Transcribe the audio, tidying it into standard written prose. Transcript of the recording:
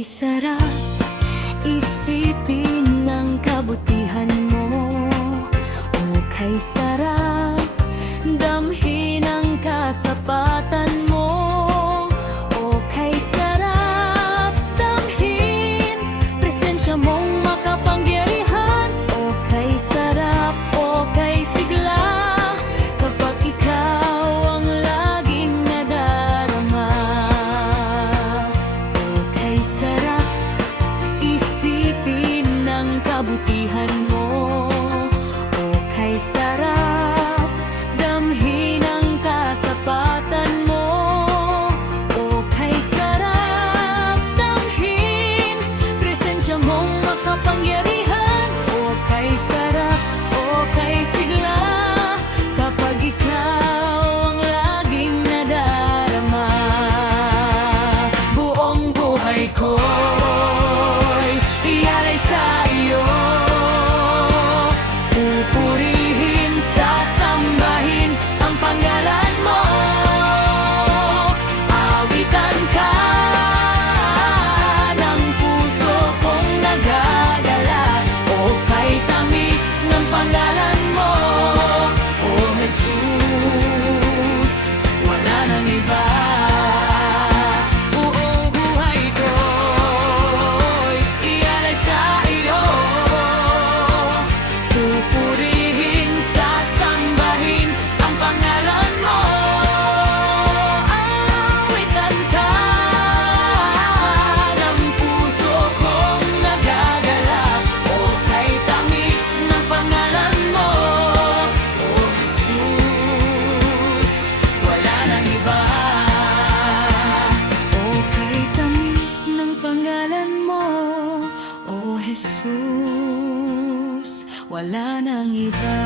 kay sarap isipin ng kabutihan mo. O kay sarap damhin ang kasapatan mo. O kay sarap damhin presensya mong makapangyarihan. O kay sarap, o kay sigla kapag ikaw ang laging nadarama. O kay sarap isipin ng kabutihan mo. O kay sarap damhin ang kasapatan mo. O kay sarap damhin presensya mong makapangyarihan. O kay sarap, o kay sigla kapag ikaw ang laging nadarama. Buong buhay ko'y ialay sa iyo. Pupurihin, sasambahin ang pangalan mo. Awitan ka ng puso kong nagagalak. O kay tamis ng pangalan mo. O Jesus, wala nang iba. Buong buhay ko'y ialay sa iyo. Pupurihin, sasambahin ang pangalan mo. Awitan ka ng puso kong nagagalak. O kay tamis ng pangalan mo. O Jesus, wala nang iba. O kay tamis ng pangalan mo. O Jesus, wala nang iba.